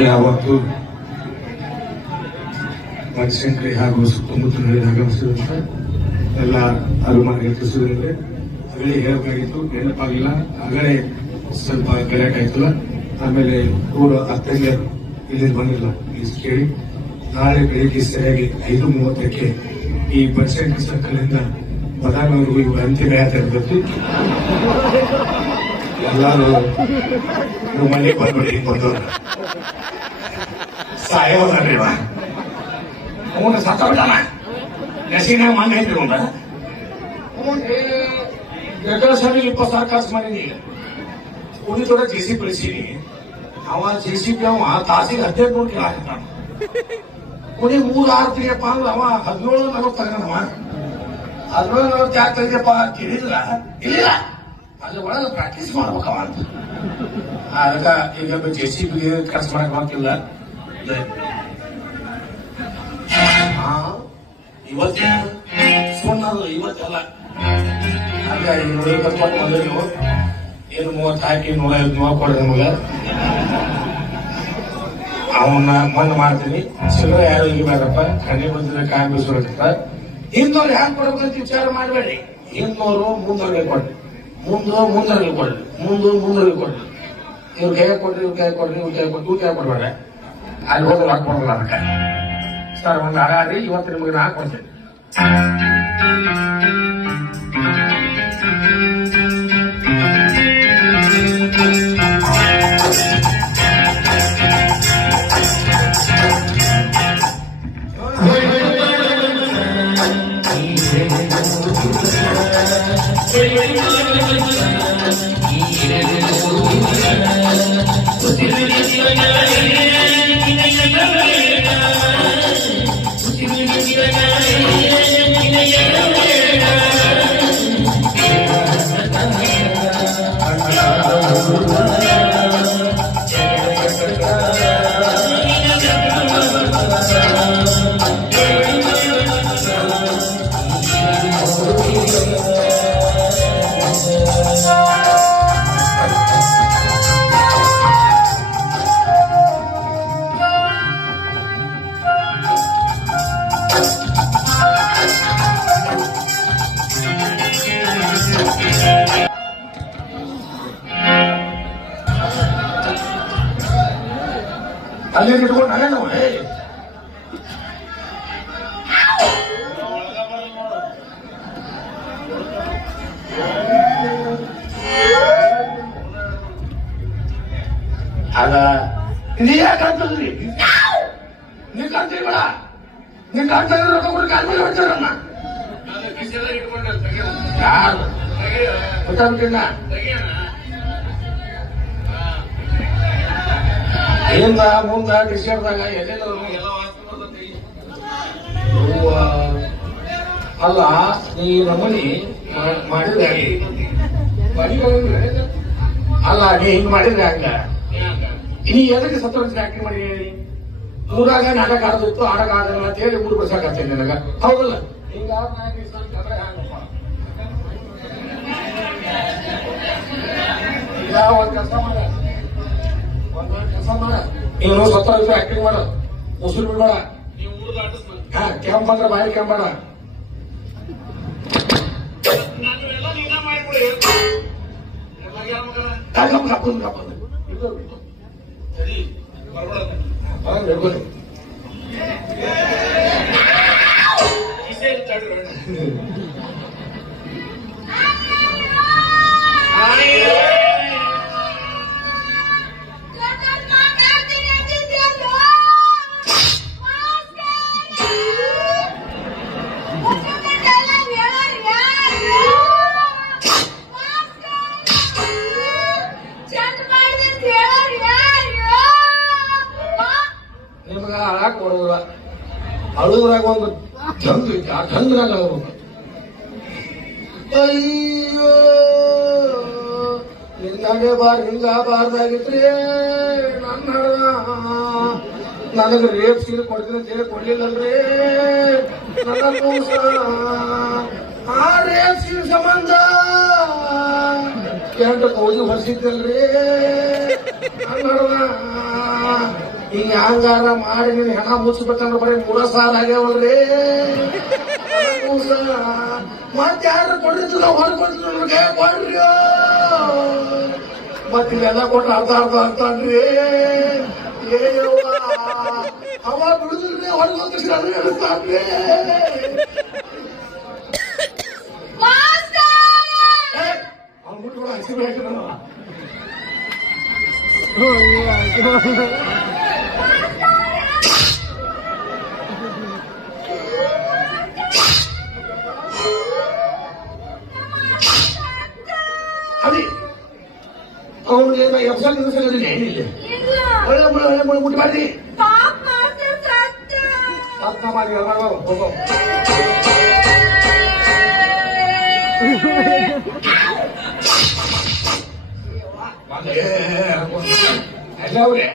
ಯಾವತ್ತು ಬನಶಂಕರಿ ಹಾಗೂ ಸುತ್ತಮುತ್ತಲಿನಲ್ಲಿ ಆಗಮಿಸಿದಂತ ಎಲ್ಲ ಅಭಿಮಾನಿಗಳು ತಿಳಿಸಿದ್ರೆ ಆಗಲೇ ಹೇಳಬೇಕಾಗಿತ್ತು, ನೆನಪಾಗಿಲ್ಲ. ಆಗಲೇ ಸ್ವಲ್ಪ ಗಲಾಟೆ ಆಯ್ತಲ್ಲ. ಆಮೇಲೆ ಊರ ಅತ್ತಂಗಿಯರು ಇಲ್ಲಿ ಬಂದಿಲ್ಲ. ಪ್ಲೀಸ್ ಕೇಳಿ, ನಾಳೆ ಬೆಳಿಗ್ಗೆ ಸರಿಯಾಗಿ 5:30ಕ್ಕೆ ಈ ಬನಶಂಕರಿ ಸರ್ಕಲ್ ಇಂದ ಬದಾಮಿವರೆಗೂ ಇವರು ಅಂತಿಮ ಯಾತ್ರೆ ಇರಬೇಕು. ಎಲ್ಲರೂ ನೀವು ಮನೆಗೆ ಬಂದ್ಬಿಡಿ. ಬಂದವರು ಸಾಯೋದಲ್ವಾ ಅವನ ಸತ್ತಬಿಡಲ್ಲ. ನಸೀನಾಗ ಮಂಗ ಐತಿ ಅವನ ಬೇಕಾದ್ರೆ 20,000 ಖರ್ಚು ಮಾಡಿದೀನಿ. ಈಗ ಉಳಿದೋಡ JCB ಬಳಸೀನಿ. ಅವ JCB ಅವ ತಾಸಿಗೆ 1800 ಕಿಲೋ ಹಾಕ್ತಾನ. ಕೊನೆ 3-6 ತಿಂಗಳಪ್ಪ ಅಂದ್ರೆ ಅವ 1740 ತಗೊಂಡವ. 1740 ಯಾಕೆ ತೆಗೆದಪ್ಪ ಕೇಳಿದ್ರ? ಇಲ್ಲ, ಅದ್ರ ಒಳಗೆ ಪ್ರಾಕ್ಟೀಸ್ ಮಾಡ್ಬೇಕವ ಅಂತ. ಅದಕ್ಕ ಈಗ JCBಗೆ ಖರ್ಚು ಮಾಡಕ್ ಹಾಕಿಲ್ಲ. ಇವತ್ತೇ ಸುಮ್ಮನದು, ಇವತ್ತೆಲ್ಲ ಹಂಗ 120 ಬಂದ್ರು. ಏನು 30 ಹಾಕಿ 150 ಕೊಡ್ರಿ ನಮಗ. ಅವನ್ನ ಮಣ್ಣು ಮಾಡ್ತೀನಿ. ಚಿಲ್ಲರೆ ಯಾರು ಈಗ ಬೇಡಪ್ಪ, ಕಣ್ಣಿ ಬಂದ್ರೆ ಕಾಯಿ ಬೀಸೋರತ್ತ. ಹಿಂದವ್ರು ಹ್ಯಾಂಗ್ ಕೊಡ್ಬೇಕಂತ ವಿಚಾರ ಮಾಡಬೇಡಿ. ಹಿಂದೋರು ಮುಂದವ್ರಿಗೆ ಕೊಡ್ರಿ, ಮುಂದವ್ರಿಗೆ ಕೊಡ್ರಿ, ಮುಂದವ್ರಿಗೆ ಕೊಡ್ರಿ. ಇವ್ರ ಕೈ ಕೊಡ್ರಿ, ಇವ್ರ ಕೈ ಕೊಡ್ರಿ, ಇವ್ರ ಕೈ ಕೊಡ್ರಿ, ಇವ್ರ ಕೈ ಕೊಡ್ಬೇಡ. ಅಲ್ಲಿ ಹೋದ್ರೆ ಹಾಕೊಡಲ್ಲ ಅದಕ್ಕೆ. ಸರ್ ಒಂದು ಹಾಗಾದ್ರೆ ಇವತ್ತು ನಿಮಗೆ ನಾ ಹಾಕೊಡ್ತೇನೆ. ಅಲ್ಲಿ ಇಟ್ಕೊಂಡು ನಾನೇನು ಅದ ನೀ ಯಾಕಂತಂದ್ರಿ? ನೀ ಕಾಣ್ತೀವಿ ಬೇಡ, ನೀ ಕಾಣ್ತಾ ಇದ್ರೆ ಕಾಲ್ ಮೇಲೆ ಹೊಡ್ತಾರನ್ನ ಯಾರು ಗೊತ್ತಾಗ್ಬಿಟ್ಟಿಲ್ಲ. ಹಿಂದ ಮುಂದ ಡಿಸ್ಕರ್ದಾಗ ಎಲ್ಲೆಲ್ಲ ಅಲ್ಲ. ನೀ ನಮ್ಮನಿ ಮಾಡಿದ್ರೆ ಅಲ್ಲ, ನೀ ಹಿಂಗ್ ಮಾಡಿದ್ರೆ ಹಂಗ. ನೀ ಎದಕ್ಕೆ ಸತ್ತೋರಿಸಿ ಆಕ್ಟಿಂಗ್ ಮಾಡಿ ಊರಾಗ ನಾಟಕ ಆಡೋದಿತ್ತು, ಆಡಕ ಆಗಲ್ಲ ಅಂತ ಹೇಳಿ ಊರು ಬರ್ಸಾಕತ್ತೇನೆ ನನಗ. ಹೌದಲ್ಲ? ಯಾವ ಒಂದ್ ಕೆಲಸ ಮಾಡ, ನೀನು ಸತ್ತೋರಿಸಿ ಆಕ್ಟಿಂಗ್ ಮಾಡ, ಉಸಿರು ಬಿಡ್ಬೇಡ. ಕೆಂಪ್ ಅಂದ್ರೆ ಬಾಯಿ ಕೆಂಬೇಡ. ನಿಮ್ಗ ಹಾಳಾಕ್ ಕೊಡೋದಿಲ್ಲ. ಅಳುದ್ರಾಗ ಒಂದು ಜಂಗ್ ಐತಿ, ಆ ಜಂಗ್ರಾಗ ಅಳ್ಬೇಕು. ಅಯ್ಯೋ ನಿನ್ನಗೆ ಹಿಂಗ ಬಾರ್ದಾಗಿತ್ರಿ. ನನಗೆ ರೇಪ್ ಸೀಲ್ ಕೊಡ್ತೀನಿ ಅಂತ ಹೇಳಿ ಕೊಡ್ಲಿಲ್ಲಲ್ರಿ. ನನ್ನ ಮೋಸ ಆ ರೇಪ್ ಸೀಲ್ ಸಂಬಂಧ 8 ಕೌದಿ ಹೊರಿಸಿದ್ದಲ್ರಿ. ಹಿಂಗ ಹಂಗಾರ ಮಾಡಿ ನೀನ್ ಹೆಣ ಮುಚ್ಚಬೇಕಂದ್ರೆ ಬರೀ 3,000 ಆಗ್ಯಾವಲ್ರಿ. ಮತ್ ಯಾರು ಕೊಡಿದ್ರು ಹೊರ ಕೊಡಿದ್ರು ಕೊಡ್ರಿ. ಮತ್ ಇಲ್ಲೆಲ್ಲ ಕೊಟ್ರೆ ಅರ್ಧ ಅಂತಾನ್ರಿ. ಅವ ಬಿಡುದ್ರಿ ಹೊರಗೋದ್ರಿ ಅದು ಹೇಳ್ತಾನ್ರಿ. ಅವ್ನು ಬಿಟ್ಟು ಹಸಿಬೇಕು ನಾನು. ಅದೇ ಅವನಿಗೆ ಎಪ್ಸಲ್ ನಿಲ್ಲಿಸಲಿಲ್ಲ ಏನಿಲ್ಲ. ಒಳ್ಳೆ ಮುಟ್ಟಿ ಮಾಡಿ ಸಾಧನ ಮಾಡಿ ಎಲ್ಲವ್ರೆ